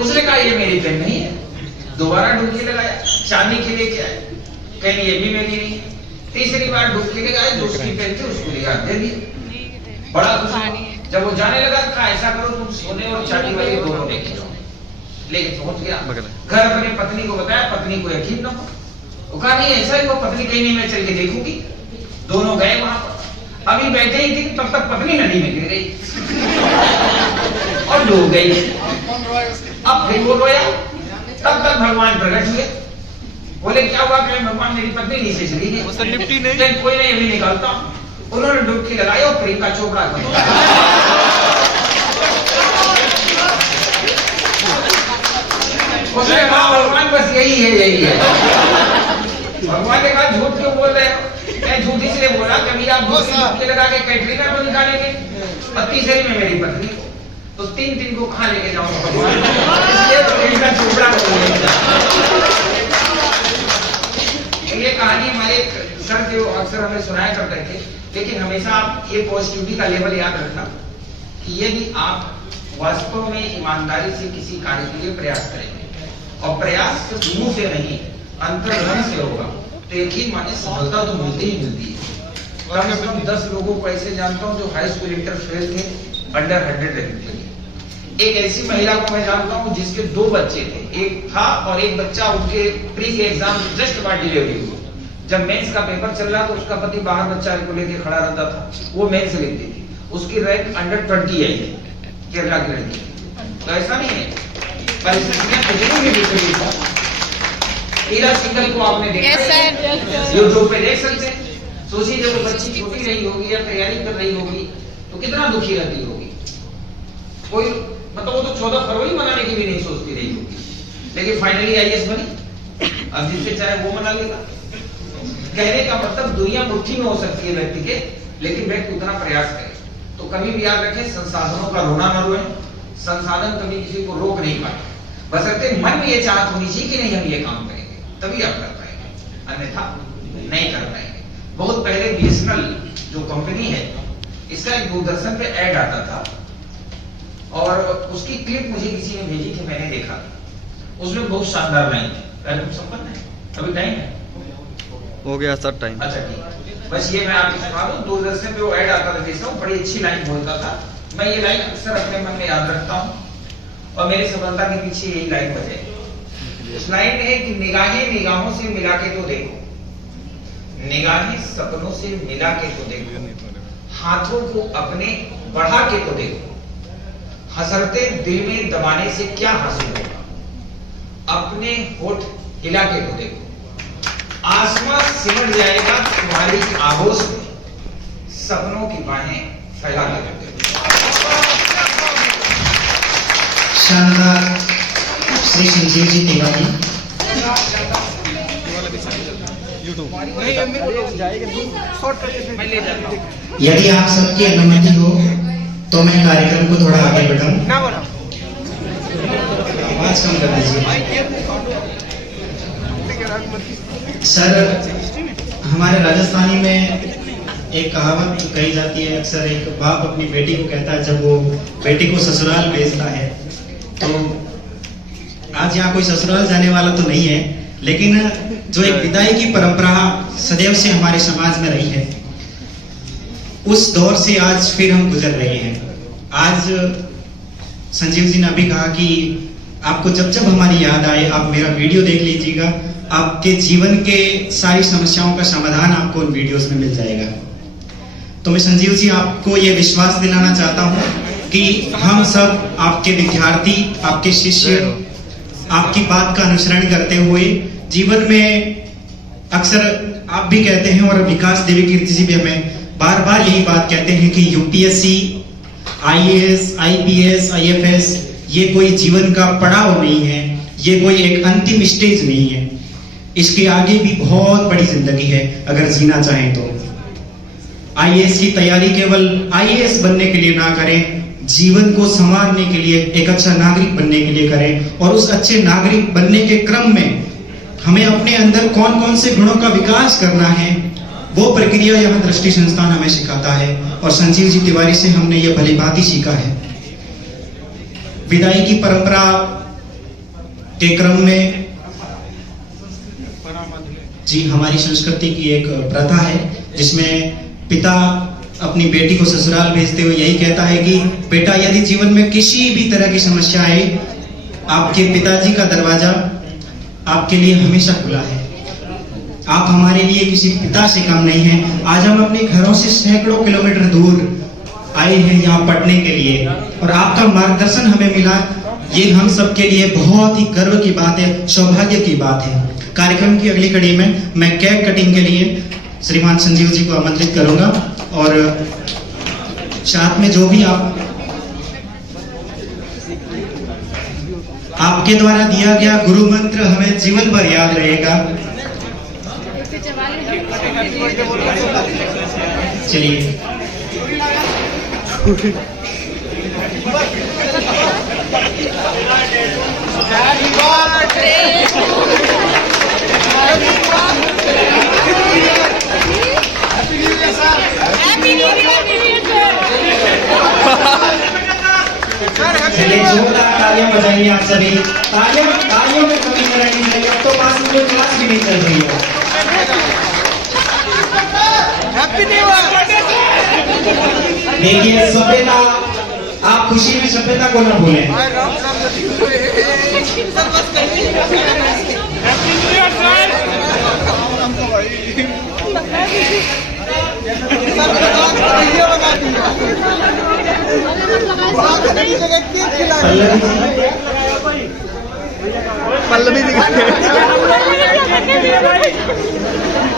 उसने कहा ये मेरी पेन नहीं है। दोबारा डुबकी लगाया, चांदी की लेके आए, कहीं ये भी मेरी नहीं है। तीसरी बार डुबकी लगाए, जो उसकी पेन थी उसको लिया दे दी। बड़ा खुश। जब वो जाने लगा, कहा ऐसा करो तुम सोने और चांदी वाली दोनों लेके जाओ। लेके पहुंच गया घर, अपनी पत्नी को बताया, पत्नी को यकीन न हो। वो कहा नहीं ऐसा ही, वो पत्नी कहीं नहीं, मैं चल के देखूंगी। दोनों गए वहां पर, अभी बैठे ही थे तब तक पत्नी नदी में गिर गई और डूब गई। अब फिर वो रोया, तब तक भगवान प्रकट हुए। बोले क्या हुआ? कहे भगवान मेरी पत्नी नीचे चली गई। कोई नहीं, अभी निकालता हूं। उन्होंने डुबकी लगाई और प्रियंका चोपड़ा को उसने कहा भगवान बस यही है, यही है। भगवान ने कहा झूठ क्यों बोल रहे हो? मैं झूठ इसलिए बोला कभी आप डुबकी लगा के कैटरीना को निकालेंगे और तीसरी में मेरी पत्नी को, तो तीन को कहां लेके जाऊंगा भगवान? इसलिए प्रियंका चोपड़ा को लेके जाऊंगा। ये कहानी हमारे सर जो अक्सर हमें सुनाया करते थे, लेकिन हमेशा आप ये पॉजिटिविटी का लेवल याद रखना कि यदि आप वास्तव में ईमानदारी से किसी कार्य के लिए प्रयास करेंगे और प्रयास सिर्फ मुंह से नहीं अंतर्मन से होगा, तो यकीन माने सफलता तो मिलती ही मिलती है। कम से कम 10 लोगों को ऐसे जानता हूँ जो हाई स्कूल इंटर फेल थे, अंडर 100 रैंक के लिए। एक ऐसी महिला को मैं जानता हूँ जिसके 2 बच्चे थे, एक था और एक बच्चा उनके प्री के एग्जाम जस्ट बाद डिलीवरी हुई। जब मेंस का पेपर चल रहा तो उसका पति बाहर बच्चा को लेकर खड़ा रहता था, वो मेंस लिखती थी, उसकी रैंक अंडर 20 आई है, केरला की लड़की। तो ऐसा नहीं है, परिस्थितियां हीरा सिंगल को आपने देखा यूट्यूब पे देख सकते हैं। सोचिए जब वो बच्ची छोटी रही होगी या तैयारी कर रही होगी तो कितना दुखी रहती होगी। कोई मतलब वो तो 14 फरवरी मनाने की भी नहीं सोचती रही होगी, लेकिन फाइनली आईएएस बनी। अब जिससे चाहे वो मना लेगा। कहने का मतलब दुनिया मुट्ठी में हो सकती है व्यक्ति के, लेकिन व्यक्ति उतना प्रयास करे। तो कभी भी याद रखें, संसाधनों का रोना न रोए। संसाधन कभी किसी को रोक नहीं पाए, बशर्ते मन में ये चाहत होनी चाहिए कि नहीं हम ये काम करेंगे, तभी आप कर पाएंगे, अन्यथा नहीं कर पाएंगे। बहुत पहले बीएसएनएल जो कंपनी है, इसका एक दूरदर्शन पे ऐड आता था और उसकी क्लिप मुझे किसी ने भेजी थी, मैंने देखा। उसमें बहुत शानदार लाइन थी। संपन्न है, अभी टाइम है, हो गया सर टाइम। अच्छा ठीक है, बस ये मैं आपको सुना दूं। दूरदर्शन पे वो ऐड आता था, देखता हूँ, बड़ी अच्छी लाइन बोलता था। मैं ये लाइन अक्सर अपने मन में याद रखता हूँ और मेरी सफलता के पीछे यही लाइन वजह। उस लाइन में है कि निगाहें निगाहों से मिला के तो देखो, निगाहें सपनों से मिला के तो देखो, हाथों को अपने बढ़ा के तो देखो, हसरते दिल में दबाने से क्या हासिल होगा, अपने होठ हिला के तो देखो, आसमां सिमट जाएगा तुम्हारी आगोश में, सपनों की बाहें फैला के तो देखो। शानदार श्री संजीव जी तिवारी। यदि आप सबकी अनुमति हो तो मैं कार्यक्रम को थोड़ा आगे बढ़ाऊं। आवाज कम कर दीजिए सर। हमारे राजस्थानी में एक कहावत कही जाती है अक्सर, एक बाप अपनी बेटी को कहता है जब वो बेटी को ससुराल भेजता है। तो आज यहाँ कोई ससुराल जाने वाला तो नहीं है, लेकिन जो एक विदाई की परंपरा सदैव से हमारे समाज में रही है, उस दौर से आज फिर हम गुजर रहे हैं। आज संजीव जी ने अभी कहा कि आपको जब जब हमारी याद आए आप मेरा वीडियो देख लीजिएगा, आपके जीवन के सारी समस्याओं का समाधान आपको उन वीडियोस में मिल जाएगा। तो मैं संजीव जी आपको ये विश्वास दिलाना चाहता हूँ कि हम सब आपके विद्यार्थी, आपके शिष्य, आपकी बात का अनुसरण करते हुए जीवन में अक्सर आप भी कहते हैं और विकास देवी कीर्ति जी भी हमें बार बार यही बात कहते हैं कि यूपीएससी, आईएएस, आईपीएस, आईएफएस ये कोई जीवन का पड़ाव नहीं है, ये कोई एक अंतिम स्टेज नहीं है। इसके आगे भी बहुत बड़ी जिंदगी है अगर जीना चाहें तो। आईएएस की तैयारी केवल आईएएस बनने के लिए ना करें, जीवन को संवारने के लिए, एक अच्छा नागरिक बनने के लिए करें। और उस अच्छे नागरिक बनने के क्रम में हमें अपने अंदर कौन कौन से गुणों का विकास करना है, वो प्रक्रिया यहाँ दृष्टि संस्थान हमें सिखाता है और संजीव जी तिवारी से हमने ये भली भांति सीखा है। विदाई की परंपरा के क्रम में जी हमारी संस्कृति की एक प्रथा है जिसमें पिता अपनी बेटी को ससुराल भेजते हुए यही कहता है कि बेटा यदि जीवन में किसी भी तरह की समस्या आए, आपके पिताजी का दरवाजा आपके लिए हमेशा खुला है। आप हमारे लिए किसी पिता से कम नहीं हैं। आज हम अपने घरों से सैकड़ों किलोमीटर दूर आए हैं यहाँ पढ़ने के लिए और आपका मार्गदर्शन हमें मिला। ये हम सब के लिए बहुत ही गर्व की बात है, सौभाग्य की बात है। कार्यक्रम की अगली कड़ी में मैं केक कटिंग के लिए श्रीमान संजीव जी को आमंत्रित करूंगा और साथ में जो भी आपके द्वारा दिया गया गुरु मंत्र हमें जीवन भर याद रहेगा। चलिए चलिए जोरदार तालियां बजाइए आप सभी। तालियों में कमी करनी चाहिए। अब तो 5 मिनट क्लास भी नहीं चल रही है। देखिए सभ्यता, आप खुशी में सभ्यता को न भूलें। पल्लवी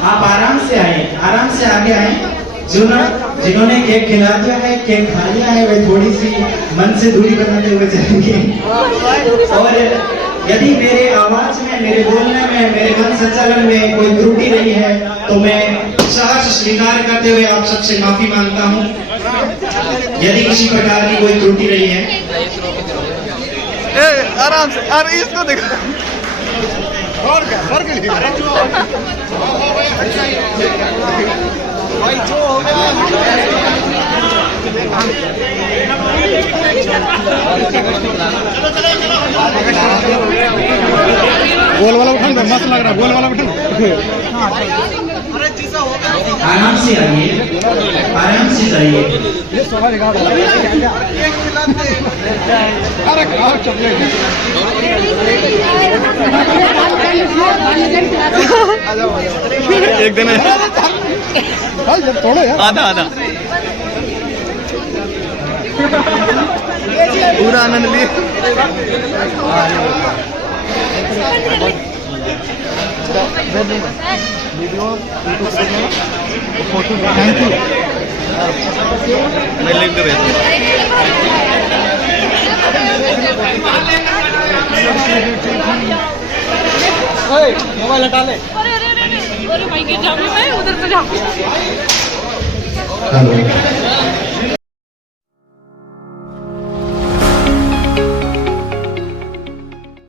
आप आराम से आए, आराम से आगे आए। जिन्होंने केक खिला दिया है, केक खा लिया है, वे थोड़ी सी मन से दूरी बनाते हुए चलेंगे। और यदि मेरे आवाज में, मेरे बोलने में, मेरे मन संचालन में कोई त्रुटि रही है तो मैं सहर्ष स्वीकार करते हुए आप सबसे माफी मांगता हूँ। यदि किसी प्रकार की कोई त्रुटि रही है आराम से, अरे इसको देखो और क्या फर्क नहीं भाई जो हो गया। गोल वाला उठाना मस्त लग रहा है, गोल वाला उठाना। आराम से आइए, आराम से जाइए। अरे और चॉकलेट एक दिन थोड़ा आधा आधा पूरा आनंद लिए। Thank you. मैं लिख दे मोबाइल हटा ले। अरे भाई गिर जाऊंगी मैं, उधर से जाऊंगी। हेलो